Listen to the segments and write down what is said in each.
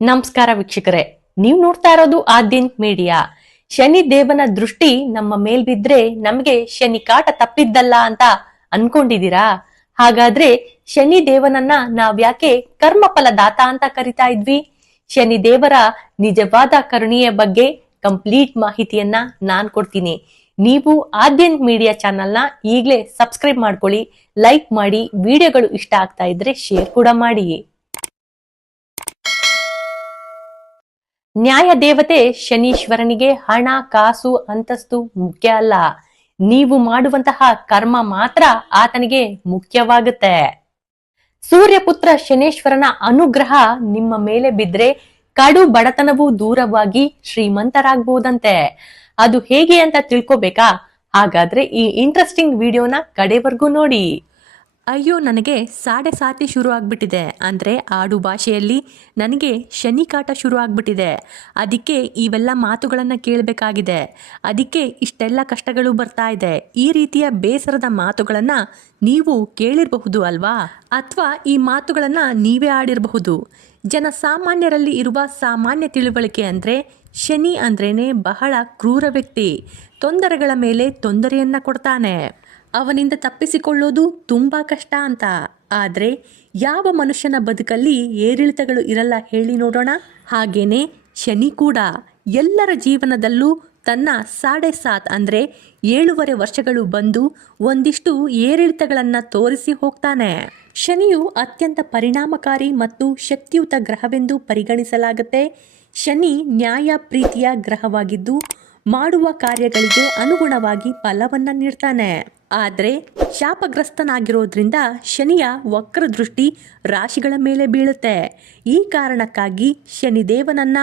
ನಮಸ್ಕಾರ ವೀಕ್ಷಕರೇ, ನೀವು ನೋಡ್ತಾ ಇರೋದು ಆದ್ಯಂತ್ ಮೀಡಿಯಾ. ಶನಿ ದೇವನ ದೃಷ್ಟಿ ನಮ್ಮ ಮೇಲ್ ಬಿದ್ರೆ ನಮ್ಗೆ ಶನಿ ಕಾಟ ತಪ್ಪಿದ್ದಲ್ಲ ಅಂತ ಅನ್ಕೊಂಡಿದೀರಾ? ಹಾಗಾದ್ರೆ ಶನಿ ದೇವನನ್ನ ನಾವ್ಯಾಕೆ ಕರ್ಮಫಲದಾತ ಅಂತ ಕರಿತಾ ಇದ್ವಿ? ಶನಿ ದೇವರ ನಿಜವಾದ ಕರುಣೆಯ ಬಗ್ಗೆ ಕಂಪ್ಲೀಟ್ ಮಾಹಿತಿಯನ್ನ ನಾನ್ ಕೊಡ್ತೀನಿ. ನೀವು ಆದ್ಯಂತ್ ಮೀಡಿಯಾ ಚಾನೆಲ್ನ ಈಗಲೇ ಸಬ್ಸ್ಕ್ರೈಬ್ ಮಾಡ್ಕೊಳ್ಳಿ, ಲೈಕ್ ಮಾಡಿ, ವಿಡಿಯೋಗಳು ಇಷ್ಟ ಆಗ್ತಾ ಇದ್ರೆ ಶೇರ್ ಕೂಡ ಮಾಡಿ. ನ್ಯಾಯ ದೇವತೆ ಶನೀಶ್ವರನಿಗೆ ಹಣ, ಕಾಸು, ಅಂತಸ್ತು ಮುಖ್ಯ ಅಲ್ಲ. ನೀವು ಮಾಡುವಂತಹ ಕರ್ಮ ಮಾತ್ರ ಆತನಿಗೆ ಮುಖ್ಯವಾಗುತ್ತೆ. ಸೂರ್ಯಪುತ್ರ ಶನೇಶ್ವರನ ಅನುಗ್ರಹ ನಿಮ್ಮ ಮೇಲೆ ಬಿದ್ರೆ ಕಡು ಬಡತನವು ದೂರವಾಗಿ ಶ್ರೀಮಂತರಾಗಬಹುದಂತೆ. ಅದು ಹೇಗೆ ಅಂತ ತಿಳ್ಕೊಬೇಕಾ? ಹಾಗಾದ್ರೆ ಈ ಇಂಟ್ರೆಸ್ಟಿಂಗ್ ವಿಡಿಯೋನ ಕಡೆವರೆಗೂ ನೋಡಿ. ಅಯ್ಯೋ, ನನಗೆ ಸಾಡೆ ಸಾತಿ ಶುರು ಆಗ್ಬಿಟ್ಟಿದೆ ಅಂದರೆ ಆಡು ಭಾಷೆಯಲ್ಲಿ ನನಗೆ ಶನಿ ಕಾಟ ಶುರು ಆಗ್ಬಿಟ್ಟಿದೆ. ಅದಕ್ಕೆ ಇವೆಲ್ಲ ಮಾತುಗಳನ್ನು ಕೇಳಬೇಕಾಗಿದೆ. ಅದಕ್ಕೆ ಇಷ್ಟೆಲ್ಲ ಕಷ್ಟಗಳು ಬರ್ತಾ ಇದೆ. ಈ ರೀತಿಯ ಬೇಸರದ ಮಾತುಗಳನ್ನು ನೀವು ಕೇಳಿರಬಹುದು ಅಲ್ವಾ? ಅಥವಾ ಈ ಮಾತುಗಳನ್ನು ನೀವೇ ಆಡಿರಬಹುದು. ಜನಸಾಮಾನ್ಯರಲ್ಲಿ ಇರುವ ಸಾಮಾನ್ಯ ತಿಳುವಳಿಕೆ ಅಂದರೆ ಶನಿ ಅಂದ್ರೇನೆ ಬಹಳ ಕ್ರೂರ ವ್ಯಕ್ತಿ. ತೊಂದರೆಗಳ ಮೇಲೆ ತೊಂದರೆಯನ್ನು ಕೊಡ್ತಾನೆ. ಅವನಿಂದ ತಪ್ಪಿಸಿಕೊಳ್ಳೋದು ತುಂಬ ಕಷ್ಟ ಅಂತ. ಆದರೆ ಯಾವ ಮನುಷ್ಯನ ಬದುಕಲ್ಲಿ ಏರಿಳಿತಗಳು ಇರಲ್ಲ ಹೇಳಿ ನೋಡೋಣ? ಹಾಗೇನೆ ಶನಿ ಕೂಡ ಎಲ್ಲರ ಜೀವನದಲ್ಲೂ ತನ್ನ 7.5 ಅಂದರೆ 7.5 ವರ್ಷಗಳು ಬಂದು ಒಂದಿಷ್ಟು ಏರಿಳಿತಗಳನ್ನು ತೋರಿಸಿ ಹೋಗ್ತಾನೆ. ಶನಿಯು ಅತ್ಯಂತ ಪರಿಣಾಮಕಾರಿ ಮತ್ತು ಶಕ್ತಿಯುತ ಗ್ರಹವೆಂದು ಪರಿಗಣಿಸಲಾಗುತ್ತೆ. ಶನಿ ನ್ಯಾಯ ಪ್ರೀತಿಯ ಗ್ರಹವಾಗಿದ್ದು ಮಾಡುವ ಕಾರ್ಯಗಳಿಗೆ ಅನುಗುಣವಾಗಿ ಫಲವನ್ನು ನೀಡ್ತಾನೆ. ಆದರೆ ಶಾಪಗ್ರಸ್ತನಾಗಿರೋದ್ರಿಂದ ಶನಿಯ ವಕ್ರ ದೃಷ್ಟಿ ರಾಶಿಗಳ ಮೇಲೆ ಬೀಳುತ್ತೆ. ಈ ಕಾರಣಕ್ಕಾಗಿ ಶನಿದೇವನನ್ನ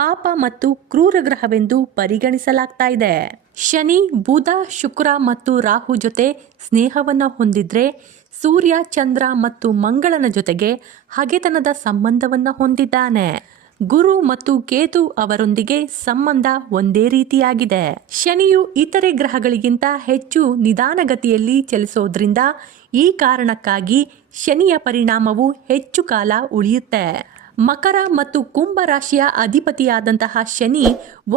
ಪಾಪ ಮತ್ತು ಕ್ರೂರ ಗ್ರಹವೆಂದು ಪರಿಗಣಿಸಲಾಗ್ತಾ ಇದೆ. ಶನಿ, ಬುಧ, ಶುಕ್ರ ಮತ್ತು ರಾಹು ಜೊತೆ ಸ್ನೇಹವನ್ನು ಹೊಂದಿದ್ರೆ, ಸೂರ್ಯ, ಚಂದ್ರ ಮತ್ತು ಮಂಗಳನ ಜೊತೆಗೆ ಹಗೆತನದ ಸಂಬಂಧವನ್ನು ಹೊಂದಿದ್ದಾನೆ. ಗುರು ಮತ್ತು ಕೇತು ಅವರೊಂದಿಗೆ ಸಂಬಂಧ ಒಂದೇ ರೀತಿಯಾಗಿದೆ. ಶನಿಯು ಇತರೆ ಗ್ರಹಗಳಿಗಿಂತ ಹೆಚ್ಚು ನಿಧಾನಗತಿಯಲ್ಲಿ ಚಲಿಸೋದ್ರಿಂದ ಈ ಕಾರಣಕ್ಕಾಗಿ ಶನಿಯ ಪರಿಣಾಮವು ಹೆಚ್ಚು ಕಾಲ ಉಳಿಯುತ್ತೆ. ಮಕರ ಮತ್ತು ಕುಂಭ ರಾಶಿಯ ಅಧಿಪತಿಯಾದಂತಹ ಶನಿ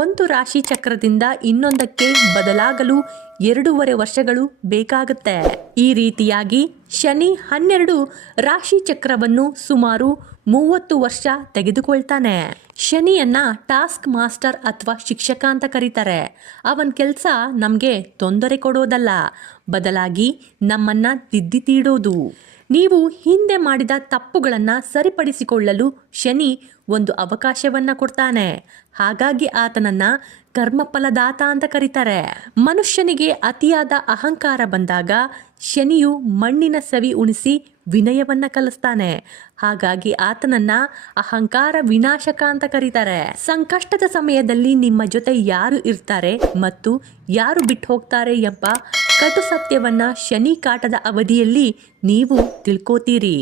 ಒಂದು ರಾಶಿ ಚಕ್ರದಿಂದ ಇನ್ನೊಂದಕ್ಕೆ ಬದಲಾಗಲು 2.5 ವರ್ಷಗಳು ಬೇಕಾಗುತ್ತೆ. ಈ ರೀತಿಯಾಗಿ ಶನಿ 12 ರಾಶಿ ಚಕ್ರವನ್ನು ಸುಮಾರು 30 ವರ್ಷ ತೆಗೆದುಕೊಳ್ತಾನೆ. ಶನಿಯನ್ನ ಟಾಸ್ಕ್ ಮಾಸ್ಟರ್ ಅಥವಾ ಶಿಕ್ಷಕ ಅಂತ ಕರೀತಾರೆ. ಅವನ ಕೆಲಸ ನಮಗೆ ತೊಂದರೆ ಕೊಡೋದಲ್ಲ, ಬದಲಾಗಿ ನಮ್ಮನ್ನ ತಿದ್ದಿ ತೀಡೋದು. ನೀವು ಹಿಂದೆ ಮಾಡಿದ ತಪ್ಪುಗಳನ್ನು ಸರಿಪಡಿಸಿಕೊಳ್ಳಲು ಶನಿ ಒಂದು ಅವಕಾಶವನ್ನ ಕೊಡ್ತಾನೆ. ಹಾಗಾಗಿ ಆತನನ್ನ ಕರ್ಮಫಲದಾತ ಅಂತ ಕರೀತಾರೆ. ಮನುಷ್ಯನಿಗೆ ಅತಿಯಾದ ಅಹಂಕಾರ ಬಂದಾಗ ಶನಿಯು ಮಣ್ಣಿನ ಸವಿ ಉಣಿಸಿ ವಿನಯವನ್ನ ಕಲಿಸ್ತಾನೆ. ಹಾಗಾಗಿ ಆತನನ್ನ ಅಹಂಕಾರ ವಿನಾಶಕ ಅಂತ ಕರೀತಾರೆ. ಸಂಕಷ್ಟದ ಸಮಯದಲ್ಲಿ ನಿಮ್ಮ ಜೊತೆ ಯಾರು ಇರ್ತಾರೆ ಮತ್ತು ಯಾರು ಬಿಟ್ಟು ಹೋಗ್ತಾರೆ ಎಂಬ ಕಟು ಸತ್ಯವನ್ನ ಶನಿ ಕಾಟದ ಅವಧಿಯಲ್ಲಿ ನೀವು ತಿಳ್ಕೋತೀರಿ.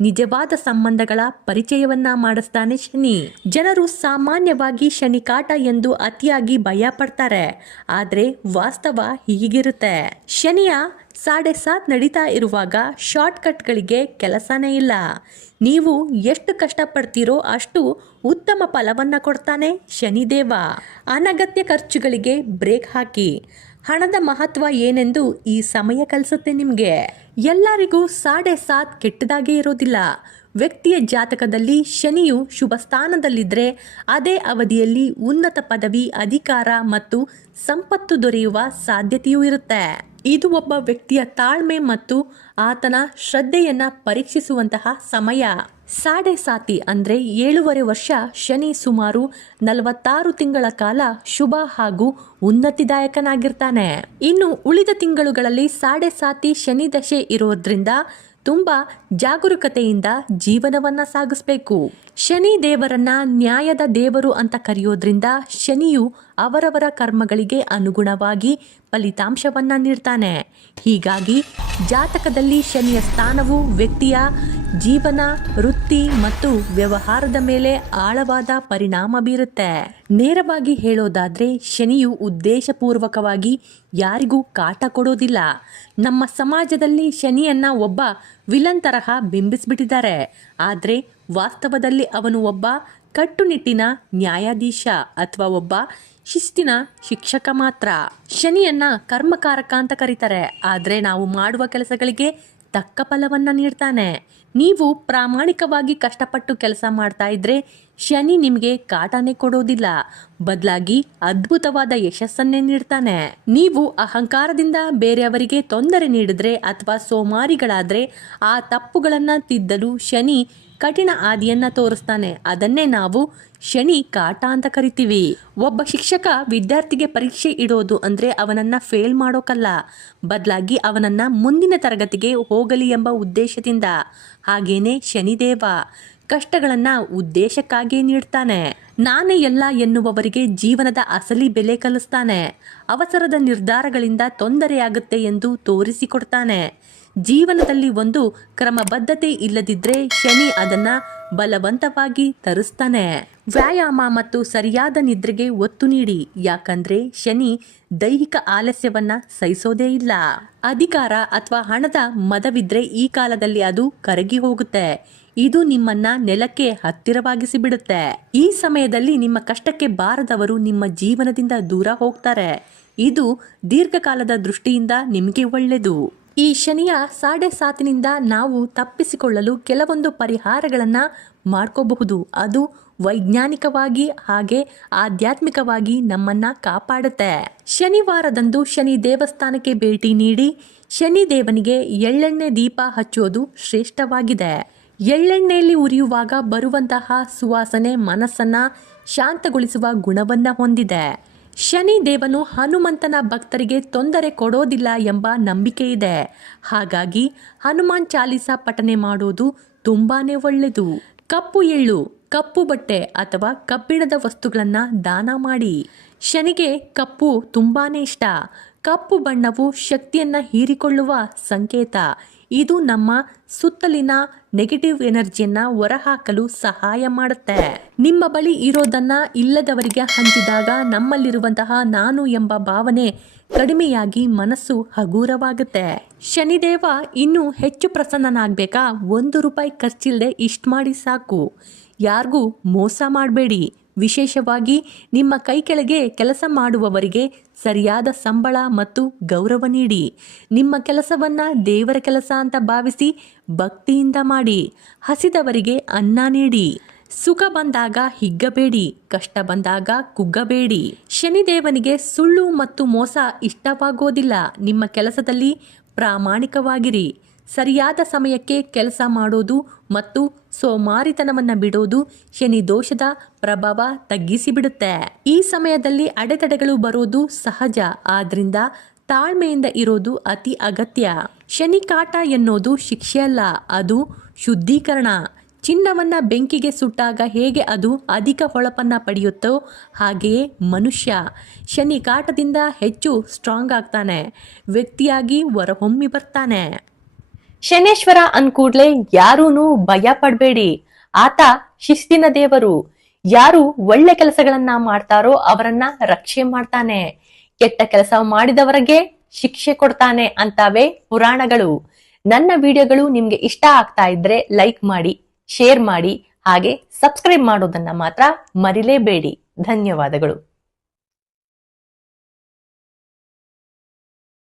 ನಿಜವಾದ ಸಂಬಂಧಗಳ ಪರಿಚಯವನ್ನ ಮಾಡಿಸ್ತಾನೆ ಶನಿ. ಜನರು ಸಾಮಾನ್ಯವಾಗಿ ಶನಿ ಕಾಟ ಎಂದು ಅತಿಯಾಗಿ ಭಯ ಪಡ್ತಾರೆ. ಆದರೆ ವಾಸ್ತವ ಹೀಗಿರುತ್ತೆ. ಶನಿಯ 7.5 ನಡೀತಾ ಇರುವಾಗ ಶಾರ್ಟ್ಕಟ್ಗಳಿಗೆ ಕೆಲಸನೇ ಇಲ್ಲ. ನೀವು ಎಷ್ಟು ಕಷ್ಟಪಡ್ತೀರೋ ಅಷ್ಟು ಉತ್ತಮ ಫಲವನ್ನ ಕೊಡ್ತಾನೆ ಶನಿದೇವ. ಅನಗತ್ಯ ಖರ್ಚುಗಳಿಗೆ ಬ್ರೇಕ್ ಹಾಕಿ. ಹಣದ ಮಹತ್ವ ಏನೆಂದು ಈ ಸಮಯ ಕಲಿಸುತ್ತೆ ನಿಮಗೆ. ಎಲ್ಲರಿಗೂ 7.5 ಕೆಟ್ಟದಾಗೇ ಇರೋದಿಲ್ಲ. ವ್ಯಕ್ತಿಯ ಜಾತಕದಲ್ಲಿ ಶನಿಯು ಶುಭ ಸ್ಥಾನದಲ್ಲಿದ್ದರೆ ಅದೇ ಅವಧಿಯಲ್ಲಿ ಉನ್ನತ ಪದವಿ, ಅಧಿಕಾರ ಮತ್ತು ಸಂಪತ್ತು ದೊರೆಯುವ ಸಾಧ್ಯತೆಯೂ ಇರುತ್ತೆ. ಇದು ಒಬ್ಬ ವ್ಯಕ್ತಿಯ ತಾಳ್ಮೆ ಮತ್ತು ಆತನ ಶ್ರದ್ಧೆಯನ್ನ ಪರೀಕ್ಷಿಸುವಂತಹ ಸಮಯ. 7.5 ಅಂದರೆ 7.5 ವರ್ಷ ಶನಿ ಸುಮಾರು 46 ತಿಂಗಳ ಕಾಲ ಶುಭ ಹಾಗೂ ಉನ್ನತಿದಾಯಕನಾಗಿರ್ತಾನೆ. ಇನ್ನು ಉಳಿದ ತಿಂಗಳುಗಳಲ್ಲಿ 7.5 ಶನಿ ದಶೆ ಇರೋದ್ರಿಂದ ತುಂಬ ಜಾಗರೂಕತೆಯಿಂದ ಜೀವನವನ್ನ ಸಾಗಿಸ್ಬೇಕು. ಶನಿ ದೇವರನ್ನ ನ್ಯಾಯದ ದೇವರು ಅಂತ ಕರೆಯೋದ್ರಿಂದ ಶನಿಯು ಅವರವರ ಕರ್ಮಗಳಿಗೆ ಅನುಗುಣವಾಗಿ ಫಲಿತಾಂಶವನ್ನ ನೀಡ್ತಾನೆ. ಹೀಗಾಗಿ ಜಾತಕದಲ್ಲಿ ಶನಿಯ ಸ್ಥಾನವು ವ್ಯಕ್ತಿಯ ಜೀವನ, ವೃತ್ತಿ ಮತ್ತು ವ್ಯವಹಾರದ ಮೇಲೆ ಆಳವಾದ ಪರಿಣಾಮ ಬೀರುತ್ತೆ. ನೇರವಾಗಿ ಹೇಳೋದಾದ್ರೆ ಶನಿಯು ಉದ್ದೇಶಪೂರ್ವಕವಾಗಿ ಯಾರಿಗೂ ಕಾಟ ಕೊಡೋದಿಲ್ಲ. ನಮ್ಮ ಸಮಾಜದಲ್ಲಿ ಶನಿಯನ್ನ ಒಬ್ಬ ವಿಲನ್ ತರಹ ಬಿಂಬಿಸ್ಬಿಟ್ಟಿದ್ದಾರೆ. ಆದರೆ ವಾಸ್ತವದಲ್ಲಿ ಅವನು ಒಬ್ಬ ಕಟ್ಟುನಿಟ್ಟಿನ ನ್ಯಾಯಾಧೀಶ ಅಥವಾ ಒಬ್ಬ ಶಿಸ್ತಿನ ಶಿಕ್ಷಕ ಮಾತ್ರ. ಶನಿಯನ್ನ ಕರ್ಮಕಾರಕ ಅಂತ ಕರೀತಾರೆ, ಆದರೆ ನಾವು ಮಾಡುವ ಕೆಲಸಗಳಿಗೆ ತಕ್ಕ ಫಲವನ್ನ ನೀಡ್ತಾನೆ. ನೀವು ಪ್ರಾಮಾಣಿಕವಾಗಿ ಕಷ್ಟಪಟ್ಟು ಕೆಲಸ ಮಾಡ್ತಾ ಇದ್ರೆ ಶನಿ ನಿಮಗೆ ಕಾಟನೇ ಕೊಡೋದಿಲ್ಲ, ಬದಲಾಗಿ ಅದ್ಭುತವಾದ ಯಶಸ್ಸನ್ನೇ ನೀಡ್ತಾನೆ. ನೀವು ಅಹಂಕಾರದಿಂದ ಬೇರೆಯವರಿಗೆ ತೊಂದರೆ ನೀಡಿದ್ರೆ ಅಥವಾ ಸೋಮಾರಿಗಳಾದ್ರೆ ಆ ತಪ್ಪುಗಳನ್ನ ತಿದ್ದಲು ಶನಿ ಕಠಿಣ ಹಾದಿಯನ್ನ ತೋರಿಸ್ತಾನೆ. ಅದನ್ನೇ ನಾವು ಶನಿ ಕಾಟ ಅಂತ ಕರಿತೀವಿ. ಒಬ್ಬ ಶಿಕ್ಷಕ ವಿದ್ಯಾರ್ಥಿಗೆ ಪರೀಕ್ಷೆ ಇಡೋದು ಅಂದ್ರೆ ಅವನನ್ನ ಫೇಲ್ ಮಾಡೋಕಲ್ಲ, ಬದಲಾಗಿ ಅವನನ್ನ ಮುಂದಿನ ತರಗತಿಗೆ ಹೋಗಲಿ ಎಂಬ ಉದ್ದೇಶದಿಂದ. ಹಾಗೇನೆ ಶನಿದೇವ ಕಷ್ಟಗಳನ್ನ ಉದ್ದೇಶಕ್ಕಾಗಿ ನೀಡ್ತಾನೆ. ನಾನೇ ಎಲ್ಲ ಎನ್ನುವವರಿಗೆ ಜೀವನದ ಅಸಲಿ ಬೆಲೆ ಕಲಿಸ್ತಾನೆ. ಅವಸರದ ನಿರ್ಧಾರಗಳಿಂದ ತೊಂದರೆಯಾಗುತ್ತೆ ಎಂದು ತೋರಿಸಿಕೊಡ್ತಾನೆ. ಜೀವನದಲ್ಲಿ ಒಂದು ಕ್ರಮಬದ್ಧತೆ ಇಲ್ಲದಿದ್ರೆ ಶನಿ ಅದನ್ನ ಬಲವಂತವಾಗಿ ತರಿಸ್ತಾನೆ. ವ್ಯಾಯಾಮ ಮತ್ತು ಸರಿಯಾದ ನಿದ್ರೆಗೆ ಒತ್ತು ನೀಡಿ, ಯಾಕಂದ್ರೆ ಶನಿ ದೈಹಿಕ ಆಲಸ್ಯವನ್ನ ಸಹಿಸೋದೇ ಇಲ್ಲ. ಅಧಿಕಾರ ಅಥವಾ ಹಣದ ಮದವಿದ್ರೆ ಈ ಕಾಲದಲ್ಲಿ ಅದು ಕರಗಿ ಹೋಗುತ್ತೆ. ಇದು ನಿಮ್ಮನ್ನ ನೆಲಕ್ಕೆ ಹತ್ತಿರವಾಗಿಸಿ ಬಿಡುತ್ತೆ. ಈ ಸಮಯದಲ್ಲಿ ನಿಮ್ಮ ಕಷ್ಟಕ್ಕೆ ಬಾರದವರು ನಿಮ್ಮ ಜೀವನದಿಂದ ದೂರ ಹೋಗ್ತಾರೆ. ಇದು ದೀರ್ಘಕಾಲದ ದೃಷ್ಟಿಯಿಂದ ನಿಮಗೆ ಒಳ್ಳೆಯದು. ಈ ಶನಿಯ 7.5 ನಾವು ತಪ್ಪಿಸಿಕೊಳ್ಳಲು ಕೆಲವೊಂದು ಪರಿಹಾರಗಳನ್ನ ಮಾಡ್ಕೋಬಹುದು. ಅದು ವೈಜ್ಞಾನಿಕವಾಗಿ ಹಾಗೆ ಆಧ್ಯಾತ್ಮಿಕವಾಗಿ ನಮ್ಮನ್ನ ಕಾಪಾಡುತ್ತೆ. ಶನಿವಾರದಂದು ಶನಿ ದೇವಸ್ಥಾನಕ್ಕೆ ಭೇಟಿ ನೀಡಿ ಶನಿ ದೇವನಿಗೆ ಎಳ್ಳೆಣ್ಣೆ ದೀಪ ಹಚ್ಚೋದು ಶ್ರೇಷ್ಠವಾಗಿದೆ. ಎಳ್ಳೆಣ್ಣೆಯಲ್ಲಿ ಉರಿಯುವಾಗ ಬರುವಂತಹ ಸುವಾಸನೆ ಮನಸ್ಸನ್ನ ಶಾಂತಗೊಳಿಸುವ ಗುಣವನ್ನ ಹೊಂದಿದೆ. ಶನಿ ದೇವನು ಹನುಮಂತನ ಭಕ್ತರಿಗೆ ತೊಂದರೆ ಕೊಡೋದಿಲ್ಲ ಎಂಬ ನಂಬಿಕೆ ಇದೆ. ಹಾಗಾಗಿ ಹನುಮಾನ್ ಚಾಲಿಸ ಪಠನೆ ಮಾಡೋದು ತುಂಬಾನೇ ಒಳ್ಳೆಯದು. ಕಪ್ಪು ಎಳ್ಳು, ಕಪ್ಪು ಬಟ್ಟೆ ಅಥವಾ ಕಬ್ಬಿಣದ ವಸ್ತುಗಳನ್ನ ದಾನ ಮಾಡಿ. ಶನಿಗೆ ಕಪ್ಪು ತುಂಬಾನೇ ಇಷ್ಟ. ಕಪ್ಪು ಬಣ್ಣವು ಶಕ್ತಿಯನ್ನ ಹೀರಿಕೊಳ್ಳುವ ಸಂಕೇತ. ಇದು ನಮ್ಮ ಸುತ್ತಲಿನ ನೆಗೆಟಿವ್ ಎನರ್ಜಿಯನ್ನ ಹೊರಹಾಕಲು ಸಹಾಯ ಮಾಡುತ್ತೆ. ನಿಮ್ಮ ಬಳಿ ಇರೋದನ್ನ ಇಲ್ಲದವರಿಗೆ ಹಂಚಿದಾಗ ನಮ್ಮಲ್ಲಿರುವಂತಹ ನಾನು ಎಂಬ ಭಾವನೆ ಕಡಿಮೆಯಾಗಿ ಮನಸ್ಸು ಹಗೂರವಾಗುತ್ತೆ. ಶನಿದೇವ ಇನ್ನೂ ಹೆಚ್ಚು ಪ್ರಸನ್ನನಾಗಬೇಕಾ? ₹1 ಖರ್ಚಿಲ್ಲದೆ ಇಷ್ಟ ಮಾಡಿ ಸಾಕು. ಯಾರಿಗೂ ಮೋಸ ಮಾಡಬೇಡಿ. ವಿಶೇಷವಾಗಿ ನಿಮ್ಮ ಕೈ ಕೆಳಗೆ ಕೆಲಸ ಮಾಡುವವರಿಗೆ ಸರಿಯಾದ ಸಂಬಳ ಮತ್ತು ಗೌರವ ನೀಡಿ. ನಿಮ್ಮ ಕೆಲಸವನ್ನ ದೇವರ ಕೆಲಸ ಅಂತ ಭಾವಿಸಿ ಭಕ್ತಿಯಿಂದ ಮಾಡಿ. ಹಸಿದವರಿಗೆ ಅನ್ನ ನೀಡಿ. ಸುಖ ಬಂದಾಗ ಹಿಗ್ಗಬೇಡಿ, ಕಷ್ಟ ಬಂದಾಗ ಕುಗ್ಗಬೇಡಿ. ಶನಿದೇವನಿಗೆ ಸುಳ್ಳು ಮತ್ತು ಮೋಸ ಇಷ್ಟವಾಗೋದಿಲ್ಲ. ನಿಮ್ಮ ಕೆಲಸದಲ್ಲಿ ಪ್ರಾಮಾಣಿಕವಾಗಿರಿ. ಸರಿಯಾದ ಸಮಯಕ್ಕೆ ಕೆಲಸ ಮಾಡೋದು ಮತ್ತು ಸೋಮಾರಿತನವನ್ನ ಬಿಡೋದು ಶನಿ ದೋಷದ ಪ್ರಭಾವ ತಗ್ಗಿಸಿಬಿಡುತ್ತೆ. ಈ ಸಮಯದಲ್ಲಿ ಅಡೆತಡೆಗಳು ಬರೋದು ಸಹಜ, ಆದ್ರಿಂದ ತಾಳ್ಮೆಯಿಂದ ಇರೋದು ಅತಿ ಅಗತ್ಯ. ಶನಿ ಕಾಟ ಎನ್ನೋದು ಶಿಕ್ಷೆ ಅಲ್ಲ, ಅದು ಶುದ್ಧೀಕರಣ. ಚಿನ್ನವನ್ನ ಬೆಂಕಿಗೆ ಸುಟ್ಟಾಗ ಹೇಗೆ ಅದು ಅಧಿಕ ಹೊಳಪನ್ನ ಪಡೆಯುತ್ತೋ ಹಾಗೆಯೇ ಮನುಷ್ಯ ಶನಿ ಕಾಟದಿಂದ ಹೆಚ್ಚು ಸ್ಟ್ರಾಂಗ್ ಆಗ್ತಾನೆ, ವ್ಯಕ್ತಿಯಾಗಿ ಹೊರಹೊಮ್ಮಿ ಬರ್ತಾನೆ. ಶನೇಶ್ವರ ಅನ್ಕೂಡ್ಲೆ ಯಾರೂನು ಭಯ ಪಡ್ಬೇಡಿ. ಆತ ಶಿಸ್ತಿನ ದೇವರು. ಯಾರು ಒಳ್ಳೆ ಕೆಲಸಗಳನ್ನ ಮಾಡ್ತಾರೋ ಅವರನ್ನ ರಕ್ಷೆ ಮಾಡ್ತಾನೆ, ಕೆಟ್ಟ ಕೆಲಸ ಮಾಡಿದವರಿಗೆ ಶಿಕ್ಷೆ ಕೊಡ್ತಾನೆ ಅಂತಾವೆ ಪುರಾಣಗಳು. ನನ್ನ ವಿಡಿಯೋಗಳು ನಿಮ್ಗೆ ಇಷ್ಟ ಆಗ್ತಾ ಇದ್ರೆ ಲೈಕ್ ಮಾಡಿ, ಶೇರ್ ಮಾಡಿ, ಹಾಗೆ ಸಬ್ಸ್ಕ್ರೈಬ್ ಮಾಡೋದನ್ನ ಮಾತ್ರ ಮರಿಲೇಬೇಡಿ. ಧನ್ಯವಾದಗಳು.